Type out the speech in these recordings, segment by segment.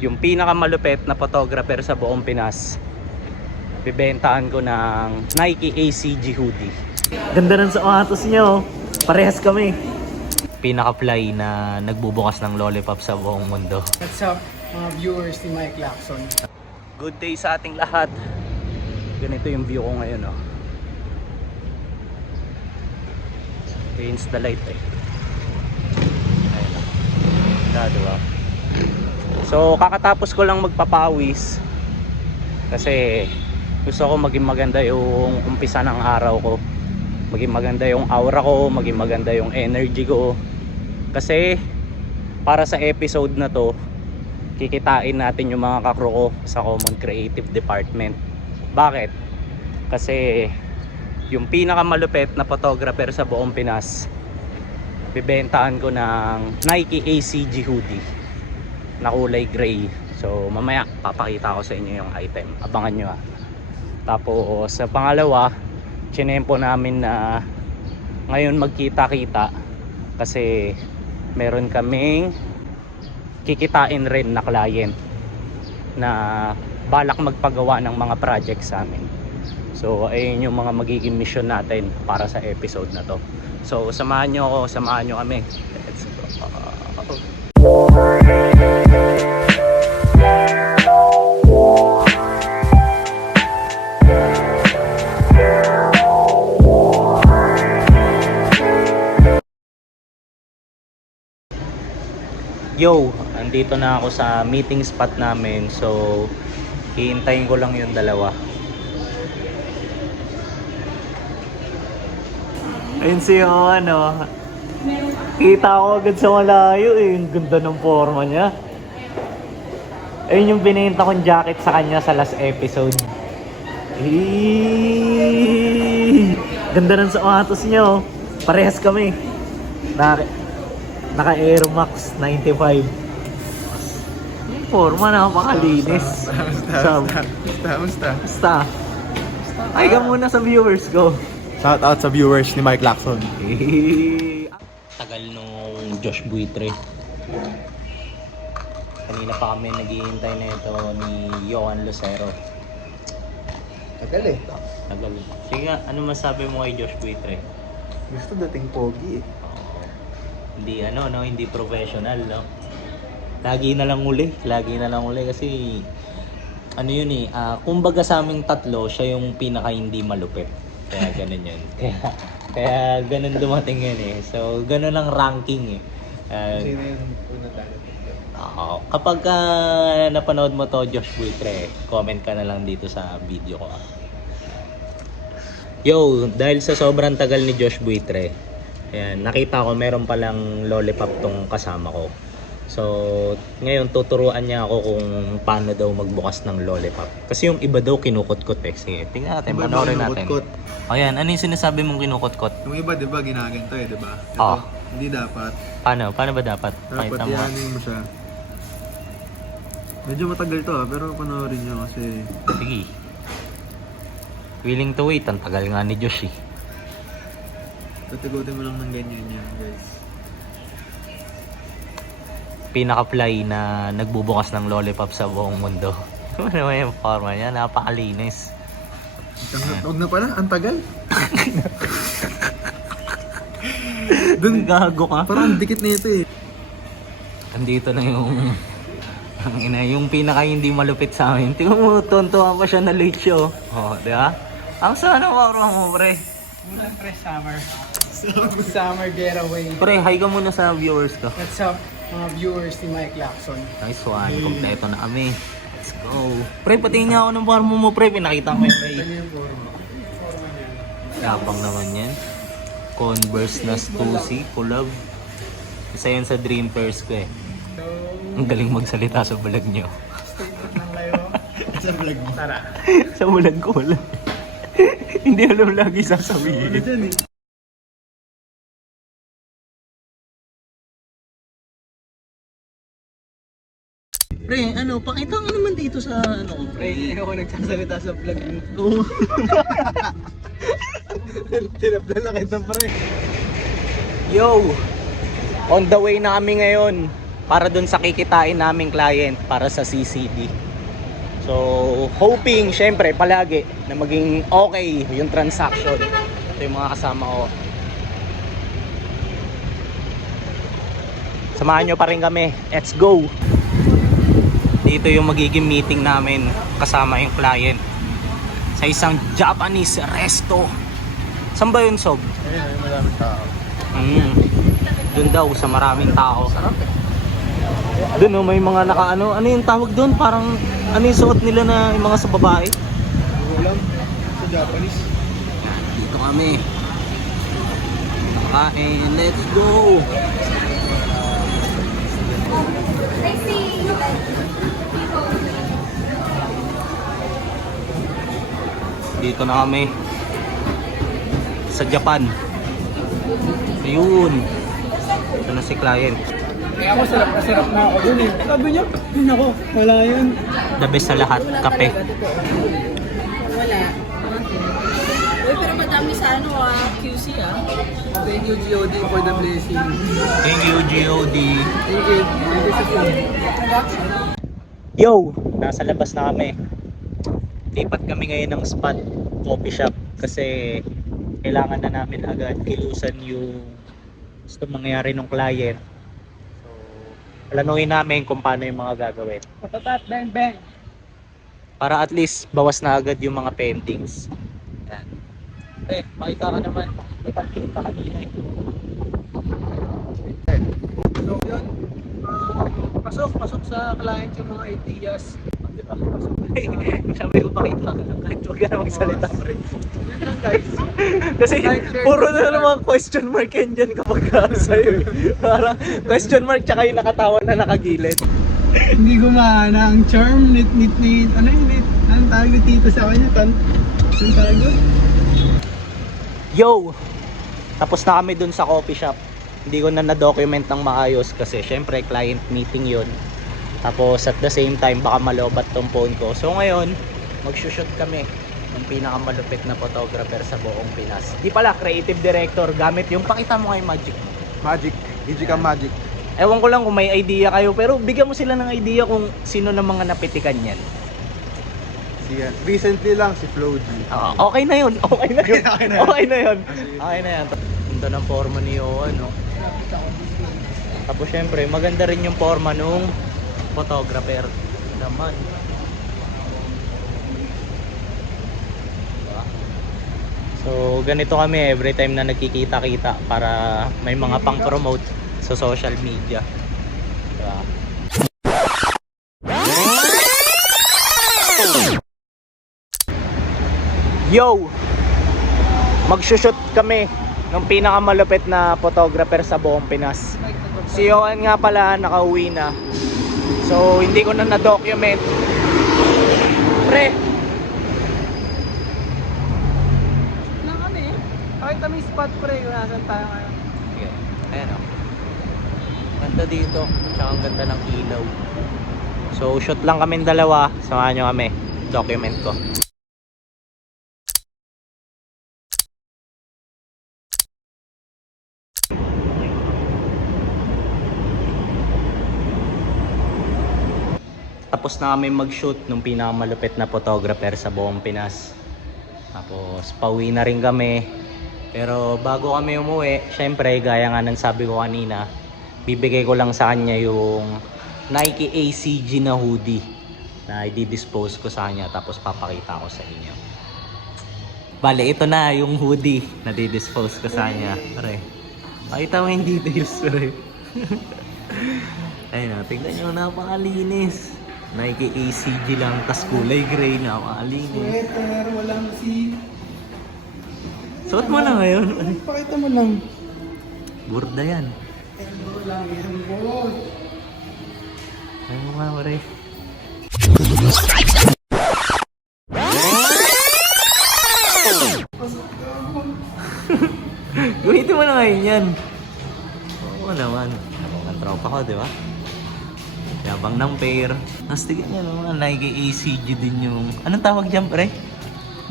yung pinakamalupit na photographer sa buong Pinas. Bibentahan ko ng Nike ACG hoodie. Ganda ng sapatos niyo. Parehas kami. Pinaka-fly na nagbubukas ng lollipop sa buong mundo. What's up mga viewers ni Mike Lacson? Good day sa ating lahat. Ganito yung view ko ngayon, oh. Against the light, eh. Ayun, oh. Diba? So kakatapos ko lang magpapawis kasi gusto ko maging maganda yung umpisa ng araw ko, maging maganda yung aura ko, maging maganda yung energy ko, kasi para sa episode na to kikitain natin yung mga kakro ko sa Common Creative Department. Bakit? Kasi yung pinakamalupit na photographer sa buong Pinas, bibentahan ko ng Nike ACG hoodie na kulay gray. So mamaya papakita ko sa inyo yung item, abangan nyo, ha. Tapos sa pangalawa, chinempo namin na ngayon magkita-kita kasi meron kaming kikitain rin na client na balak magpagawa ng mga project sa amin. So ayun yung mga magiging mission natin para sa episode na to. So samahan nyo ako, samahan nyo kami. Let's go. Yo, andito na ako sa meeting spot namin. So hihintayin ko lang yung dalawa. Ayun siya, ano. Kita ko agad sa malayo eh. Yung ganda ng forma niya. Ayun yung binenta kong jacket sa kanya sa last episode. Ganda ng sapatos niya, oh. Parehas kami. Naka Air Max 95. Yung forma, napakalinis. Basta. Ay ka muna sa viewers ko. Shout out sa viewers ni Mike Lacson. Tagal nung Josh Buitre. Kanina pa kami naghihintay na ito ni Johan Lucero. Tagal eh. Tagal. Sige nga, ano masabi mo kay Josh Buitre? Gusto dating pogi eh. Hindi no, hindi professional, no. Lagi na lang uli kasi ano yun eh, kumbaga sa aming tatlo, siya yung pinaka hindi malupit. Kaya ganun yun. Kaya ganun dumating yun eh. So ganun ang ranking eh. Sino yung una tayo? Kapag napanood mo to, Josh Buitre, comment ka na lang dito sa video ko. Yo, dahil sa sobrang tagal ni Josh Buitre, ayan, nakita ko meron palang lollipop tong kasama ko. So, ngayon tuturuan niya ako kung paano daw magbukas ng lollipop. Kasi yung iba daw kinukot-kot eh. Sige, tingnan natin, panoorin natin. Ayan, ano yung sinasabi mong kinukot-kot? Yung iba, di ba, ginaganto eh, di ba? Ito, Oo. hindi dapat. Paano ba dapat? Dapat Pakita mo. yanin mo siya. Medyo matagal to pero panoorin nyo kasi... Sige. Willing to wait, ang tagal nga ni Josh eh. Tatagutin mo lang ng ganyan yan, guys. Pinaka-fly na nagbubukas ng lollipop sa buong mundo. Ano naman yung forma niya? Napakalinis. Huwag na pala, ang tagal. Dun, Gago ka. parang dikit na ito eh. Andito na yung yung pinaka hindi malupit sa amin. Tingnan mo, tontuhan pa siya na late show. Oh, di ba? Ang sana forma mo, pre. Unang pre summer. Summer getaway. Pre, hi ka muna sa viewers ko. What's up mga viewers ni Mike Lacson? Nice one. Kompleto na kami. Let's go. Pre, patingin niya ako ng forma mo, pre. Pinakita ko yung pre. Ano yung forma? Yabang naman yan. Converse na Stussy, collab. Isa yan sa dream pairs ko eh. So, Ang galing magsalita sa vlog nyo. stay put lang kayo. Sa vlog mo. Tara. Sa vlog ko wala. Hindi alam lagi sasabihin. Dyan eh. Pre, ano, pakita ka naman dito sa ano ko, pre. Hindi ako nagsasalita sa vlog mo. Oo. Tinapla na kita pre. Yo! On the way na kami ngayon. para dun sa kikitain naming client para sa CCD. So, hoping, syempre, palagi na maging okay yung transaction. Ito yung mga kasama ko. Samahan nyo pa rin kami. Let's go! Dito yung magiging meeting namin kasama yung client sa isang Japanese resto. Saan ba yun, Sob? Ayun, maraming tao. Doon daw sa maraming tao. Doon oh, may mga nakaano. Ano yung tawag doon? Parang ano yung suot nila na yung mga sa babae? Ulam sa Japanese. Dito kami. Kain, let's go! Dito na kami sa Japan. Ayun. Ito na si client. Kaya ako sarap na ako dun eh. Sabi niya, ako, wala yun. The best sa lahat, kape. Wala. Uy, pero madami sa ano QC Thank you, GOD, for the blessing. Thank you, GOD. Thank you. Thank you sa food. Yo! Nasa labas na kami. Lipat kami ngayon ng spot, coffee shop. Kasi kailangan na namin agad kilusan yung gusto mangyari ng client. So, planuhin namin kung paano yung mga gagawin. Patatat, bang, bang. Para at least bawas na agad yung mga pendings. Yan. Makita ka naman. May pagkita kanina eh. So yun, pasok sa client yung mga ideas. Pasok. Sabi ko pakita ka lang kahit huwag ka na magsalita. Yun lang guys. Kasi Like, share, puro na subscribe. naman question mark yan dyan kapag sa'yo. Parang question mark tsaka yung nakatawa na nakagilid. Hindi gumana ang charm, ano yung anong tawag ni Tito sa kanya? Anong tawag yun? Yo! Tapos na kami dun sa coffee shop. Hindi ko na na-document ng maayos kasi syempre client meeting yun. Tapos at the same time baka malobat tong phone ko. So ngayon, mag-shoot kami ng pinakamalupit na photographer sa buong Pinas. Di pala, creative director gamit yung pakita mo kay Magic. Magic. Digicam Magic. Ewan ko lang kung may idea kayo pero bigyan mo sila ng idea kung sino ng mga napitikan yan. Siya. Recently lang si Flo G. Okay na yun. Okay na yun. Okay na yun. Okay na yun. Okay na yun. Ganda ng forma ni Yohan, no? Tapos syempre, maganda rin yung forma nung photographer naman. Diba? So, ganito kami every time na nagkikita-kita para may mga pang-promote sa social media. Diba? Yo! Magsushoot kami ng pinakamalupit na photographer sa buong Pinas. Si Yohan nga pala nakauwi na. So hindi ko na na-document. Pre! Lang kami eh. Kahit kami spot pre, kung nasan tayo ngayon. Okay. Ayan o. Ganda dito. Tsaka ang ganda ng ilaw. So shoot lang kami dalawa. Samahan nyo kami. Document ko. Tapos na kami mag-shoot nung pinakamalupit na photographer sa buong Pinas. Tapos pauwi na rin kami. Pero bago kami umuwi, syempre gaya nga ng sabi ko kanina, bibigay ko lang sa kanya yung Nike ACG na hoodie na i-dispose ko sa kanya tapos papakita ko sa inyo. Bale, ito na yung hoodie na di-dispose ko sa kanya. Pare, pakita mo yung details, pare. Ayun o, tingnan nyo, napakalinis. Nike ACG lang, tas kulay gray, napakalinis. Sweater, walang si... Suot mo na ngayon. Pakita mo lang. Burda yan. Elbow lang, elbow. Ayun mo nga, pare. Gamitin mo na ngayon yan. Oo naman. Ang tropa ko, di ba? Yabang ng pair. Nastigit niya naman, Nike ACG din yung... Anong tawag dyan, pre?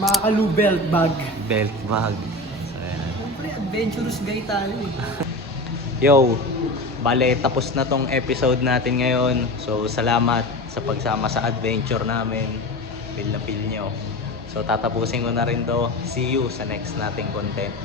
Makakalu belt bag. Belt bag. So, yan. Siyempre, adventurous guy tayo eh. Yo, Bale, tapos na tong episode natin ngayon. So, salamat sa pagsama sa adventure namin. Feel na feel nyo. So, tatapusin ko na rin to. See you sa next nating content.